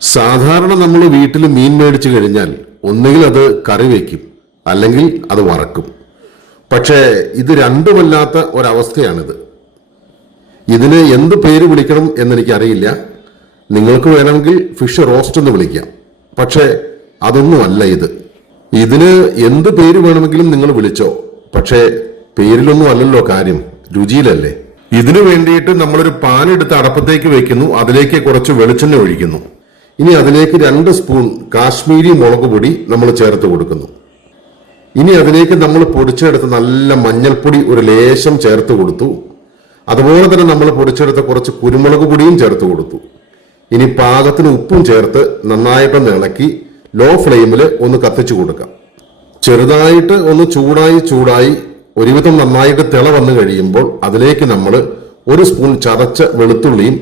സാധാരണ നമ്മൾ വീട്ടിൽ മീൻ മേടിച്ചു കഴിഞ്ഞാൽ ഒന്നുകിൽ അത് കറി വയ്ക്കും, അല്ലെങ്കിൽ അത് വറക്കും. പക്ഷേ ഇത് രണ്ടുമല്ലാത്ത ഒരവസ്ഥയാണിത്. ഇതിന് എന്ത് പേര് വിളിക്കണം എന്നെനിക്കറിയില്ല. നിങ്ങൾക്ക് വേണമെങ്കിൽ ഫിഷ് റോസ്റ്റ് എന്ന് വിളിക്കാം. പക്ഷേ അതൊന്നുമല്ല ഇത്. ഇതിന് എന്ത് പേര് വേണമെങ്കിലും നിങ്ങൾ വിളിച്ചോ. പക്ഷേ പേരിലൊന്നും അല്ലല്ലോ കാര്യം, രുചിയിലല്ലേ. ഇതിനു വേണ്ടിയിട്ട് നമ്മളൊരു പാൻ എടുത്ത് അടപ്പത്തേക്ക് വെക്കുന്നു. അതിലേക്ക് കുറച്ച് വെളിച്ചെണ്ണ ഒഴിക്കുന്നു. ഇനി അതിലേക്ക് 2 സ്പൂൺ കാശ്മീരി മുളക് പൊടി നമ്മൾ ചേർത്ത് കൊടുക്കുന്നു. ഇനി അതിലേക്ക് നമ്മൾ പൊടിച്ചെടുത്ത നല്ല മഞ്ഞൾപ്പൊടി ഒരു ലേശം ചേർത്ത് കൊടുത്തു. അതുപോലെ തന്നെ നമ്മൾ പൊടിച്ചെടുത്ത കുറച്ച് കുരുമുളക് പൊടിയും ചേർത്ത് കൊടുത്തു. ഇനി പാകത്തിന് ഉപ്പും ചേർത്ത് നന്നായിട്ടൊന്ന് ഇളക്കി ലോ ഫ്ലെയിമിൽ ഒന്ന് കത്തിച്ചു കൊടുക്കാം. ചെറുതായിട്ട് ഒന്ന് ചൂടായി ഒരുവിധം നന്നായിട്ട് തിള വന്നു കഴിയുമ്പോൾ അതിലേക്ക് നമ്മൾ 1 സ്പൂൺ ചതച്ച വെളുത്തുള്ളിയും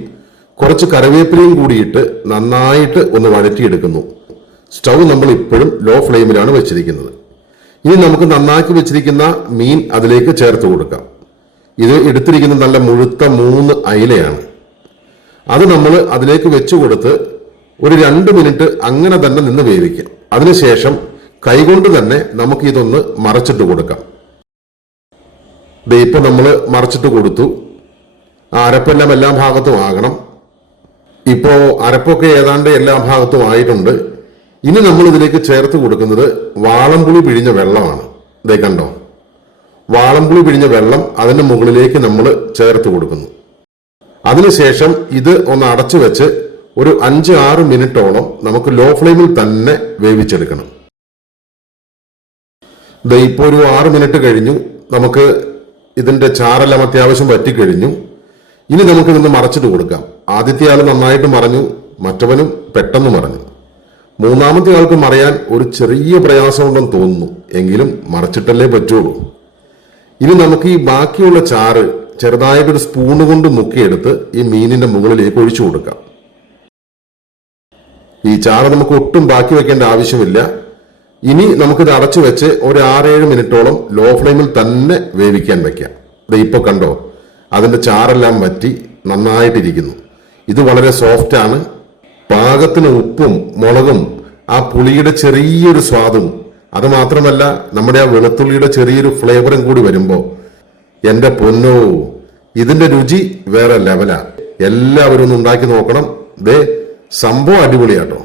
കുറച്ച് കറിവേപ്പിലയും കൂടിയിട്ട് നന്നായിട്ട് ഒന്ന് വഴറ്റിയെടുക്കുന്നു. സ്റ്റൗ നമ്മൾ ഇപ്പോഴും ലോ ഫ്ലെയിമിലാണ് വെച്ചിരിക്കുന്നത്. ഇനി നമുക്ക് നന്നാക്കി വെച്ചിരിക്കുന്ന മീൻ അതിലേക്ക് ചേർത്ത് കൊടുക്കാം. ഇത് എടുത്തിരിക്കുന്ന നല്ല മുഴുത്ത 3 അയിലയാണ്. അത് നമ്മൾ അതിലേക്ക് വെച്ചു കൊടുത്ത് ഒരു 2 മിനിറ്റ് അങ്ങനെ തന്നെ നിന്ന് വേവിക്കാം. അതിനുശേഷം കൈകൊണ്ട് തന്നെ നമുക്ക് ഇതൊന്ന് മറച്ചിട്ട് കൊടുക്കാം. ഇപ്പൊ നമ്മൾ മറച്ചിട്ട് കൊടുത്തു. അരപ്പെല്ലാം എല്ലാ ഭാഗത്തും ആകണം. ഇപ്പോ അരപ്പൊക്കെ ഏതാണ്ട് എല്ലാ ഭാഗത്തും ആയിട്ടുണ്ട്. ഇനി നമ്മൾ ഇതിലേക്ക് ചേർത്ത് കൊടുക്കുന്നത് വാളംപുളി പിഴിഞ്ഞ വെള്ളമാണ്. ദേ കണ്ടോ, വാളംപുളി പിഴിഞ്ഞ വെള്ളം അതിന്റെ മുകളിലേക്ക് നമ്മൾ ചേർത്ത് കൊടുക്കുന്നു. അതിനുശേഷം ഇത് ഒന്ന് അടച്ചു വെച്ച് ഒരു 5-6 മിനിറ്റോളം നമുക്ക് ലോ ഫ്ലെയിമിൽ തന്നെ വേവിച്ചെടുക്കണം. ഇപ്പൊ ഒരു 6 മിനിറ്റ് കഴിഞ്ഞു. നമുക്ക് ഇതിന്റെ ചാറെല്ലാം അത്യാവശ്യം വറ്റിക്കഴിഞ്ഞു. ഇനി നമുക്ക് ഇതൊന്ന് മറച്ചിട്ട് കൊടുക്കാം. ആദ്യത്തെ ആൾ നന്നായിട്ട് മറഞ്ഞു, മറ്റവനും പെട്ടെന്ന് മറഞ്ഞു. മൂന്നാമത്തെ ആൾക്ക് മറയാൻ ഒരു ചെറിയ പ്രയാസമുണ്ടെന്ന് തോന്നുന്നു. എങ്കിലും മറച്ചിട്ടല്ലേ പറ്റുള്ളൂ. ഇനി നമുക്ക് ഈ ബാക്കിയുള്ള ചാറ് ചെറുതായിട്ടൊരു സ്പൂണ് കൊണ്ട് മുക്കിയെടുത്ത് ഈ മീനിന്റെ മുകളിലേക്ക് ഒഴിച്ചു കൊടുക്കാം. ഈ ചാറ് നമുക്ക് ഒട്ടും ബാക്കി വെക്കേണ്ട ആവശ്യമില്ല. ഇനി നമുക്കിത് അടച്ചു വെച്ച് ഒരു 6-7 മിനിറ്റോളം ലോ ഫ്ലെയിമിൽ തന്നെ വേവിക്കാൻ വെക്കാം. ഇപ്പൊ കണ്ടോ, അതിന്റെ ചാറെല്ലാം വറ്റി നന്നായിട്ടിരിക്കുന്നു. ഇത് വളരെ സോഫ്റ്റ് ആണ്. പാകത്തിന് ഉപ്പും മുളകും ആ പുളിയുടെ ചെറിയൊരു സ്വാദും അത് മാത്രമല്ല നമ്മുടെ ആ വെളുത്തുള്ളിയുടെ ചെറിയൊരു ഫ്ലേവറും കൂടി വരുമ്പോ എന്റെ പൊന്നോ, ഇതിന്റെ രുചി വേറെ ലെവലാ. എല്ലാവരും ഒന്ന് ഉണ്ടാക്കി നോക്കണം. സംഭവം അടിപൊളിയാട്ടോ.